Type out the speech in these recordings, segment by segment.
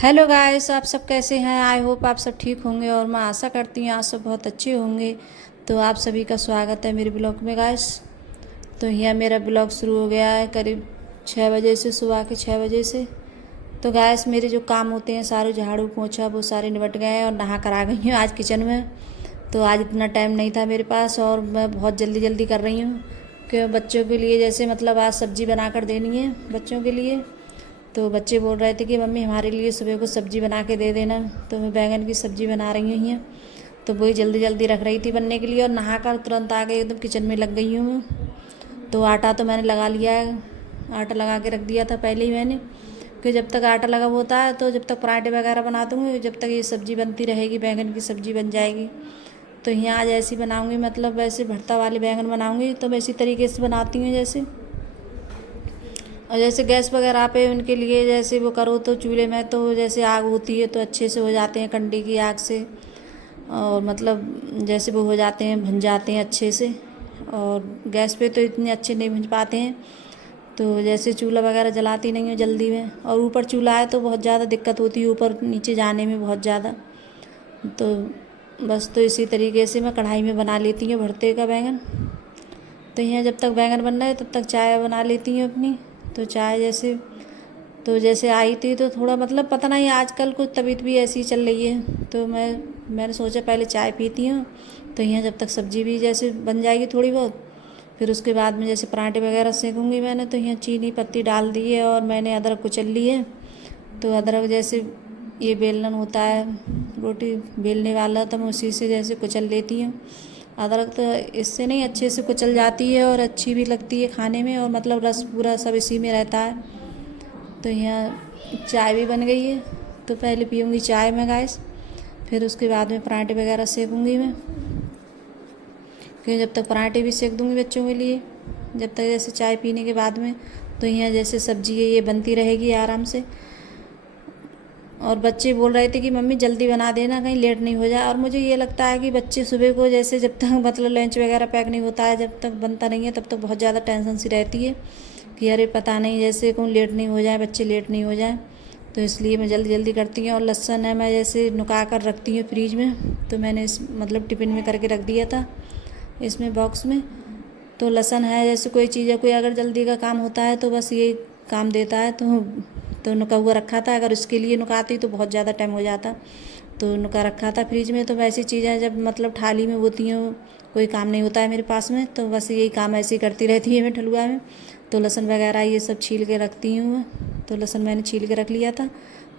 Hello guys, आप सब कैसे हैं। आई होप आप सब ठीक होंगे और मैं आशा करती हूँ आप सब बहुत अच्छे होंगे। तो आप सभी का स्वागत है मेरे ब्लॉग में गाइस। तो यहाँ मेरा ब्लॉग शुरू हो गया है करीब 6 बजे से, सुबह के 6 बजे से। तो गाइस मेरे जो काम होते हैं सारे झाड़ू पोछा वो सारे निपट गए हैं और नहा कर आ गई हूँ आज किचन में। तो आज इतना टाइम नहीं था मेरे पास और मैं बहुत जल्दी जल्दी कर रही हूँ कि बच्चों के लिए जैसे मतलब आज सब्ज़ी बना कर देनी है बच्चों के लिए। तो बच्चे बोल रहे थे कि मम्मी हमारे लिए सुबह को सब्ज़ी बना के दे देना। तो मैं बैंगन की सब्ज़ी बना रही हूँ यहाँ। तो वही जल्दी जल्दी रख रही थी बनने के लिए और नहा कर तुरंत आ गई, एकदम किचन में लग गई हूँ मैं। तो आटा तो मैंने लगा लिया है, आटा लगा के रख दिया था पहले ही मैंने कि जब तक आटा लगा होता है तो जब तक पराठे वगैरह बना दूँगी, जब तक ये सब्ज़ी बनती रहेगी बैंगन की सब्ज़ी बन जाएगी। तो यहाँ आज ऐसी बनाऊँगी, मतलब वैसे भरता वाले बैंगन बनाऊँगी तो मैं इसी तरीके से बनाती हूँ जैसे। और जैसे गैस वगैरह पे उनके लिए जैसे वो करो तो चूल्हे में तो जैसे आग होती है तो अच्छे से हो जाते हैं कंडे की आग से। और मतलब जैसे वो हो जाते हैं, भुन जाते हैं अच्छे से। और गैस पे तो इतने अच्छे नहीं भुन पाते हैं। तो जैसे चूल्हा वगैरह जलाती नहीं हूँ जल्दी में, और ऊपर चूल्हा है तो बहुत ज़्यादा दिक्कत होती है ऊपर नीचे जाने में बहुत ज़्यादा। तो बस तो इसी तरीके से मैं कढ़ाई में बना लेती हूँ भरते का बैंगन। तो यहाँ जब तक बैंगन बन रहा है तब तक चाय बना लेती हूँ अपनी। तो चाय जैसे तो जैसे आई थी तो थोड़ा मतलब पता नहीं आजकल कुछ तबीयत भी ऐसी चल रही है तो मैंने सोचा पहले चाय पीती हूँ। तो यहाँ जब तक सब्ज़ी भी जैसे बन जाएगी थोड़ी बहुत, फिर उसके बाद में जैसे पराठे वगैरह सेकूँगी मैंने। तो यहाँ चीनी पत्ती डाल दी है और मैंने अदरक कुचल ली है। तो अदरक जैसे ये बेलन होता है रोटी बेलने वाला, तो मैं उसी से जैसे कुचल लेती हूँ। अदरक तो इससे नहीं अच्छे से कुचल जाती है और अच्छी भी लगती है खाने में, और मतलब रस पूरा सब इसी में रहता है। तो यहाँ चाय भी बन गई है तो पहले पीऊँगी चाय में गाइस, फिर उसके बाद में पराठे वगैरह सेकूँगी मैं। क्योंकि जब तक पराठे भी सेक दूँगी बच्चों के लिए, जब तक जैसे चाय पीने के बाद में, तो यहाँ जैसे सब्ज़ी है ये बनती रहेगी आराम से। और बच्चे बोल रहे थे कि मम्मी जल्दी बना देना कहीं लेट नहीं हो जाए। और मुझे ये लगता है कि बच्चे सुबह को जैसे जब तक मतलब लंच वगैरह पैक नहीं होता है, जब तक बनता नहीं है तब तक बहुत ज़्यादा टेंशन सी रहती है कि अरे पता नहीं जैसे कहूँ लेट नहीं हो जाए, बच्चे लेट नहीं हो जाए। तो इसलिए मैं जल्दी जल्दी करती हूँ। और लहसुन है मैं जैसे नुका कर रखती हूँ फ्रीज में, तो मैंने इस मतलब टिफ़िन में करके रख दिया था इसमें बॉक्स में। तो लहसुन है जैसे कोई चीज़ है, कोई अगर जल्दी का काम होता है तो बस ये काम देता है। तो नुका हुआ रखा था, अगर उसके लिए नुकाती तो बहुत ज़्यादा टाइम हो जाता। तो नुका रखा था फ्रिज में। तो वैसी चीज़ें जब मतलब थाली में होती हैं, कोई काम नहीं होता है मेरे पास में, तो बस यही काम ऐसे ही करती रहती है मैं ठलुआ में। तो लहसुन वगैरह ये सब छील के रखती हूँ मैं। तो लहसुन मैंने छील के रख लिया था,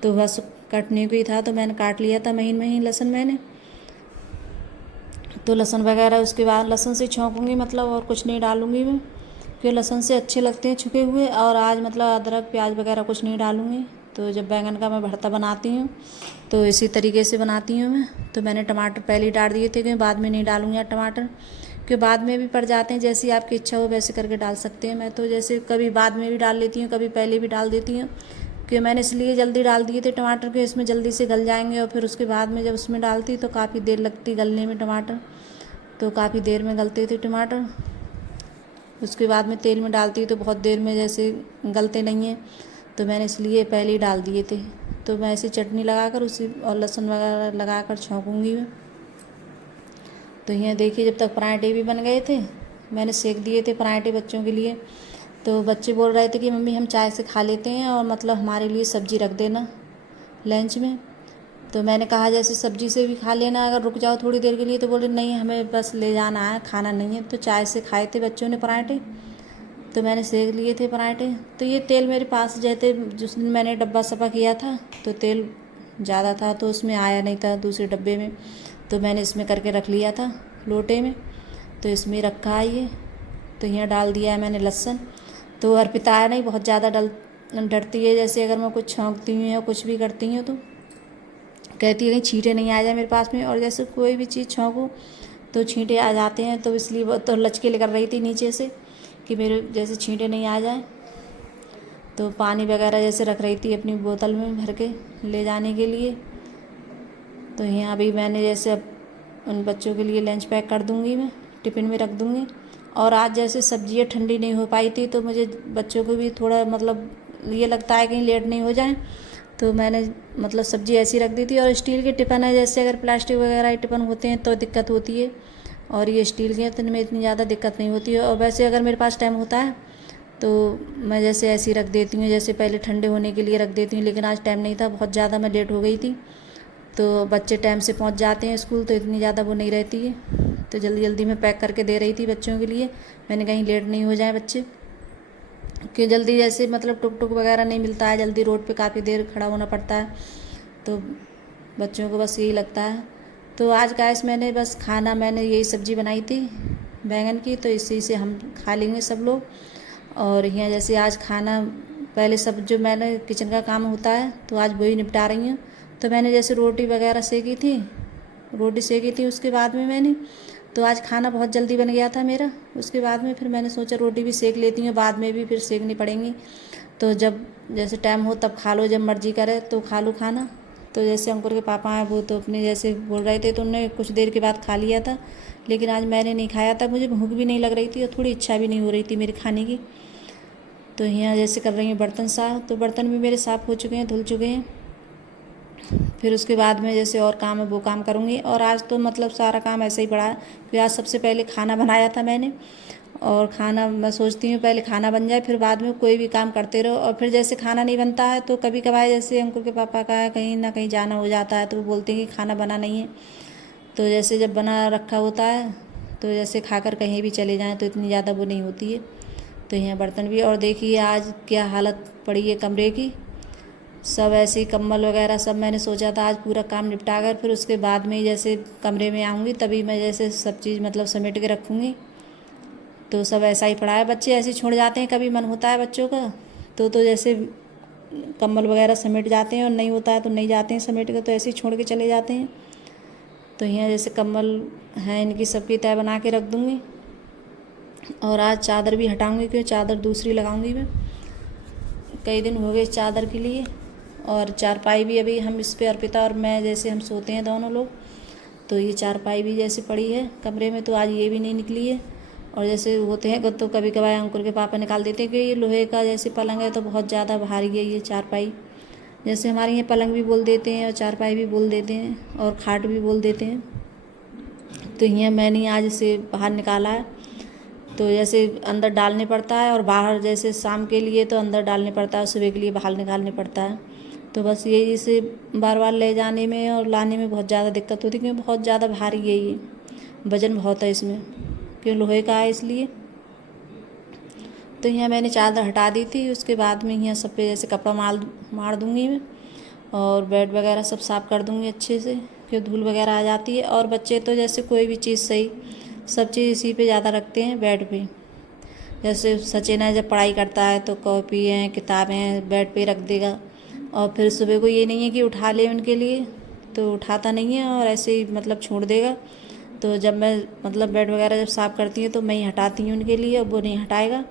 तो बस कटने को ही था तो मैंने काट लिया था महीन महीन लहसुन मैंने। तो लहसुन वगैरह उसके बाद लहसुन से छौंकूँगी मतलब, और कुछ नहीं डालूँगी मैं, क्योंकि लहसुन से अच्छे लगते हैं छुके हुए। और आज मतलब अदरक प्याज वगैरह कुछ नहीं डालूँगी। तो जब बैंगन का मैं भरता बनाती हूँ तो इसी तरीके से बनाती हूँ मैं। तो मैंने टमाटर पहले ही डाल दिए थे क्योंकि बाद में नहीं डालूँगी टमाटर, क्योंकि बाद में भी पड़ जाते हैं, जैसी आपकी इच्छा हो वैसे करके डाल सकते हैं। मैं तो जैसे कभी बाद में भी डाल लेती हूँ, कभी पहले भी डाल देती हूँ, क्योंकि मैंने इसलिए जल्दी डाल दिए थे टमाटर के, इसमें जल्दी से गल जाएंगे। और फिर उसके बाद में जब उसमें डालती तो काफ़ी देर लगती गलने में टमाटर, तो काफ़ी देर में गलते थे टमाटर। उसके बाद में तेल में डालती तो बहुत देर में जैसे गलते नहीं हैं, तो मैंने इसलिए पहले ही डाल दिए थे। तो मैं ऐसे चटनी लगाकर उसी और लहसुन वगैरह लगाकर छौंकूँगी मैं। तो यहाँ देखिए जब तक पराठे भी बन गए थे, मैंने सेक दिए थे पराठे बच्चों के लिए। तो बच्चे बोल रहे थे कि मम्मी हम चाय से खा लेते हैं और मतलब हमारे लिए सब्ज़ी रख देना लंच में। तो मैंने कहा जैसे सब्ज़ी से भी खा लेना अगर रुक जाओ थोड़ी देर के लिए, तो बोले नहीं हमें बस ले जाना है, खाना नहीं है। तो चाय से खाए थे बच्चों ने पराठे, तो मैंने सेक लिए थे पराठे। तो ये तेल मेरे पास जैसे जिस दिन मैंने डब्बा सफ़ा किया था तो तेल ज़्यादा था तो उसमें आया नहीं था दूसरे डब्बे में, तो मैंने इसमें करके रख लिया था लोटे में। तो इसमें रखा है ये। तो यहाँ डाल दिया है मैंने लहसुन। तो अर्पिता है नहीं बहुत ज़्यादा डरती है, जैसे अगर मैं कुछ छौंकती हूँ या कुछ भी करती हूँ तो कहती है कहीं छींटे नहीं आ जाए मेरे पास में। और जैसे कोई भी चीज़ छौंकूँ तो छींटे आ जाते हैं, तो इसलिए वो तो लचके लेकर रही थी नीचे से कि मेरे जैसे छींटे नहीं आ जाए। तो पानी वगैरह जैसे रख रही थी अपनी बोतल में भर के ले जाने के लिए। तो यहाँ अभी मैंने जैसे अब उन बच्चों के लिए लंच पैक कर दूँगी, मैं टिफ़िन में रख दूँगी। और आज जैसे सब्जियाँ ठंडी नहीं हो पाई थी तो मुझे बच्चों को भी थोड़ा मतलब ये लगता है कहीं लेट नहीं हो जाए, तो मैंने मतलब सब्ज़ी ऐसी रख दी थी। और स्टील के टिफ़न है, जैसे अगर प्लास्टिक वगैरह के टिफ़न होते हैं तो दिक्कत होती है, और ये स्टील के हैं तो इनमें इतनी ज़्यादा दिक्कत नहीं होती है। और वैसे अगर मेरे पास टाइम होता है तो मैं जैसे ऐसी रख देती हूँ, जैसे पहले ठंडे होने के लिए रख देती हूँ, लेकिन आज टाइम नहीं था, बहुत ज़्यादा मैं लेट हो गई थी। तो बच्चे टाइम से पहुँच जाते हैं स्कूल, तो इतनी ज़्यादा वो नहीं रहती है। तो जल्दी जल्दी मैं पैक करके दे रही थी बच्चों के लिए, मैंने कहीं लेट नहीं हो जाए बच्चे, कि जल्दी जैसे मतलब टुक टुक वगैरह नहीं मिलता है, जल्दी रोड पे काफ़ी देर खड़ा होना पड़ता है, तो बच्चों को बस यही लगता है। तो आज गाइस मैंने बस खाना मैंने यही सब्ज़ी बनाई थी बैंगन की, तो इसी से हम खा लेंगे सब लोग। और यहाँ जैसे आज खाना पहले सब जो मैंने किचन का काम होता है तो आज वही निपटा रही हूँ। तो मैंने जैसे रोटी वगैरह सेकी थी, रोटी सेकी थी, उसके बाद में मैंने तो आज खाना बहुत जल्दी बन गया था मेरा। उसके बाद में फिर मैंने सोचा रोटी भी सेक लेती हूँ, बाद में भी फिर सेकनी पड़ेंगी, तो जब जैसे टाइम हो तब खा लो, जब मर्जी करे तो खा लो खाना। तो जैसे अंकुर के पापा हैं वो तो अपने जैसे बोल रहे थे तो उन्होंने कुछ देर के बाद खा लिया था, लेकिन आज मैंने नहीं खाया था, मुझे भूख भी नहीं लग रही थी और थोड़ी इच्छा भी नहीं हो रही थी मेरे खाने की। तो यहाँ जैसे कर रही हूँ बर्तन साफ़, तो बर्तन भी मेरे साफ़ हो चुके हैं, धुल चुके हैं। फिर उसके बाद में जैसे और काम है वो काम करूँगी। और आज तो मतलब सारा काम ऐसे ही पड़ा है कि आज सबसे पहले खाना बनाया था मैंने, और खाना मैं सोचती हूँ पहले खाना बन जाए फिर बाद में कोई भी काम करते रहो। और फिर जैसे खाना नहीं बनता है तो कभी कभार जैसे अंकुर के पापा का कहीं ना कहीं जाना हो जाता है तो वो बोलते हैं कि खाना बना नहीं है, तो जैसे जब बना रखा होता है तो जैसे खाकर कहीं भी चले जाएँ तो इतनी ज़्यादा वो नहीं होती है। तो यहाँ बर्तन भी, और देखिए आज क्या हालत पड़ी है कमरे की, सब ऐसे ही कंबल वगैरह सब मैंने सोचा था आज पूरा काम निपटा कर फिर उसके बाद में जैसे कमरे में आऊँगी तभी मैं जैसे सब चीज़ मतलब समेट के रखूँगी। तो सब ऐसा ही पड़ा है, बच्चे ऐसे ही छोड़ जाते हैं, कभी मन होता है बच्चों का तो जैसे कंबल वगैरह समेट जाते हैं, और नहीं होता है तो नहीं जाते हैं समेट के, तो ऐसे ही छोड़ के चले जाते हैं। तो यहाँ जैसे कंबल हैं इनकी सबकी तय बना के रख दूँगी। और आज चादर भी हटाऊँगी क्योंकि चादर दूसरी लगाऊँगी मैं, कई दिन हो गए चादर के लिए। और चारपाई भी अभी हम इस पे अर्पिता और मैं जैसे हम सोते हैं दोनों लोग, तो ये चारपाई भी जैसे पड़ी है कमरे में, तो आज ये भी नहीं निकली है। और जैसे होते हैं तो कभी कभार अंकुर के पापा निकाल देते हैं कि ये लोहे का जैसे पलंग है तो बहुत ज़्यादा भारी है ये चारपाई, जैसे हमारे यहाँ पलंग भी बोल देते हैं और चारपाई भी बोल देते हैं और खाट भी बोल देते हैं। तो यहाँ मैंने आज इसे बाहर निकाला है, तो जैसे अंदर डालने पड़ता है, और बाहर जैसे शाम के लिए तो अंदर डालने पड़ता है, सुबह के लिए बाहर निकालने पड़ता है। तो बस यही इसे बार बार ले जाने में और लाने में बहुत ज़्यादा दिक्कत होती है क्योंकि बहुत ज़्यादा भारी है ये, वज़न बहुत है इसमें, क्यों लोहे का है इसलिए। तो यहाँ मैंने चादर हटा दी थी, उसके बाद में यहाँ सब पे जैसे कपड़ा मार दूँगी मैं, और बेड वगैरह सब साफ़ कर दूँगी अच्छे से क्योंकि धूल वगैरह आ जाती है। और बच्चे तो जैसे कोई भी चीज़ सही सब चीज़ इसी पे ज़्यादा रखते हैं बेड पे, जैसे सचिन है जब पढ़ाई करता है तो कॉपी हैं किताबें हैं बेड पे रख देगा, और फिर सुबह को ये नहीं है कि उठा ले उनके लिए, तो उठाता नहीं है और ऐसे ही मतलब छोड़ देगा। तो जब मैं मतलब बेड वगैरह जब साफ़ करती हूँ तो मैं ही हटाती हूँ उनके लिए, अब वो नहीं हटाएगा।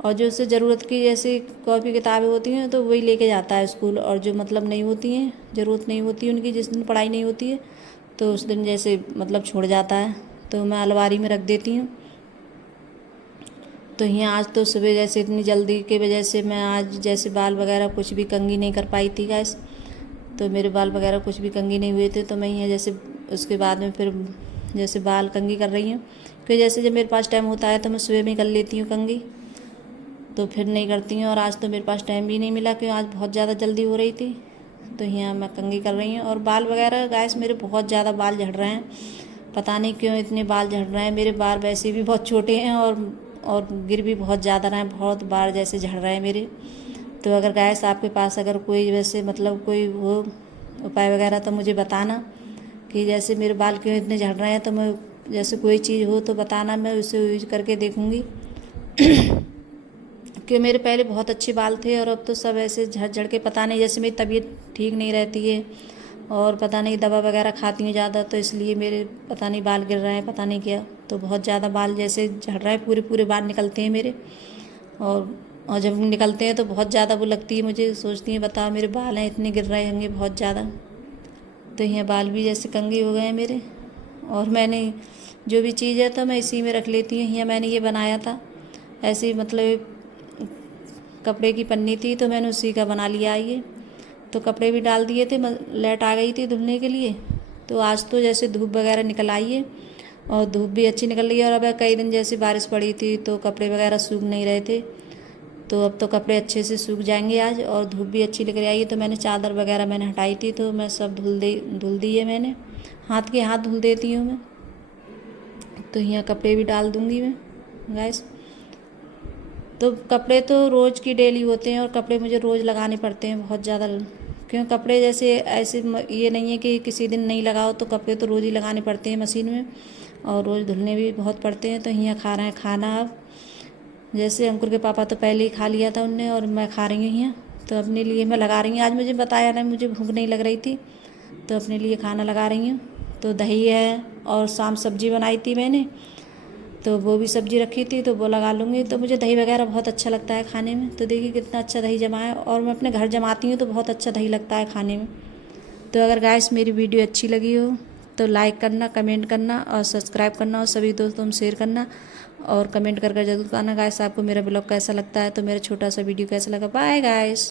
और जो उससे ज़रूरत की जैसे कॉपी किताबें होती हैं तो वही लेके जाता है स्कूल, और जो मतलब नहीं होती हैं ज़रूरत नहीं होती उनकी, जिस दिन पढ़ाई नहीं होती है तो उस दिन जैसे मतलब छोड़ जाता है, तो मैं अलमारी में रख देती हूँ। तो यहाँ आज तो सुबह जैसे इतनी जल्दी की वजह से मैं आज जैसे बाल वगैरह कुछ भी कंघी नहीं कर पाई थी गैस, तो मेरे बाल वगैरह कुछ भी कंघी नहीं हुए थे, तो मैं यहाँ जैसे उसके बाद में फिर जैसे बाल कंघी कर रही हूँ क्योंकि जैसे जब मेरे पास टाइम होता है तो मैं सुबह में कर लेती हूँ कंघी, तो फिर नहीं करती हूँ। और आज तो मेरे पास टाइम भी नहीं मिला क्योंकि आज बहुत ज़्यादा जल्दी हो रही थी, तो यहाँ मैं कंघी कर रही हूँ। और बाल वगैरह गैस मेरे बहुत ज़्यादा बाल झड़ रहे हैं, पता नहीं क्यों इतने बाल झड़ रहे हैं, मेरे बाल वैसे भी बहुत छोटे हैं और गिर भी बहुत ज़्यादा रहे हैं, बहुत बाल जैसे झड़ रहे हैं मेरे। तो अगर गैस आपके पास अगर कोई वैसे मतलब कोई वो उपाय वगैरह तो मुझे बताना कि जैसे मेरे बाल क्यों इतने झड़ रहे हैं, तो मैं जैसे कोई चीज़ हो तो बताना, मैं उसे यूज करके देखूँगी कि मेरे पहले बहुत अच्छे बाल थे और अब तो सब ऐसे झड़ झड़ के, पता नहीं जैसे मेरी तबीयत ठीक नहीं रहती है और पता नहीं दवा वगैरह खाती हूँ ज़्यादा, तो इसलिए मेरे पता नहीं बाल गिर रहे हैं, पता नहीं क्या, तो बहुत ज़्यादा बाल जैसे झड़ रहे हैं, पूरे पूरे बाल निकलते हैं मेरे। और जब निकलते हैं तो बहुत ज़्यादा वो लगती है मुझे, सोचती है बताओ मेरे बाल हैं इतने गिर रहे होंगे बहुत ज़्यादा। तो यहाँ बाल भी जैसे कंघी हो गए हैं मेरे। और मैंने जो भी चीज़ है तो मैं इसी में रख लेती हूँ। यहाँ मैंने ये बनाया था ऐसे ही मतलब कपड़े की पन्नी थी तो मैंने उसी का बना लिया ये, तो कपड़े भी डाल दिए थे, लाइट आ गई थी धुलने के लिए। तो आज तो जैसे धूप वगैरह निकल आई है और धूप भी अच्छी निकल रही है। और अब कई दिन जैसे बारिश पड़ी थी तो कपड़े वगैरह सूख नहीं रहे थे, तो अब तो कपड़े अच्छे से सूख जाएंगे आज। और धूप भी अच्छी लग रही है। तो मैंने चादर वगैरह मैंने हटाई थी, तो मैं सब धुल दी है मैंने, हाथ के हाथ धुल देती हूँ मैं। तो यहाँ कपड़े भी डाल दूँगी मैं गाइस। तो कपड़े तो रोज़ की डेली होते हैं और कपड़े मुझे रोज़ लगाने पड़ते हैं बहुत ज़्यादा, क्यों कपड़े जैसे ऐसे ये नहीं है कि किसी दिन नहीं लगाओ, तो कपड़े तो रोज़ ही लगाने पड़ते हैं मशीन में और रोज़ धुलने भी बहुत पड़ते हैं। तो यहाँ खा रहे हैं खाना। अब जैसे अंकुर के पापा तो पहले ही खा लिया था उनने और मैं खा रही हूँ यहाँ। तो अपने लिए मैं लगा रही हूँ, आज मुझे बताया नहीं, मुझे भूख नहीं लग रही थी तो अपने लिए खाना लगा रही हूँ। तो दही है और शाम सब्जी बनाई थी मैंने, तो वो भी सब्जी रखी थी तो वो लगा लूँगी। तो मुझे दही वगैरह बहुत अच्छा लगता है खाने में। तो देखिए कितना अच्छा दही जमा है, और मैं अपने घर जमाती हूँ तो बहुत अच्छा दही लगता है खाने में। तो अगर गाइस मेरी वीडियो अच्छी लगी हो तो लाइक करना, कमेंट करना और सब्सक्राइब करना, और सभी दोस्तों में शेयर करना और कमेंट करके जरूर बताना गाइस आपको मेरा ब्लॉग कैसा लगता है, तो मेरा छोटा सा वीडियो कैसा लगा। Bye guys.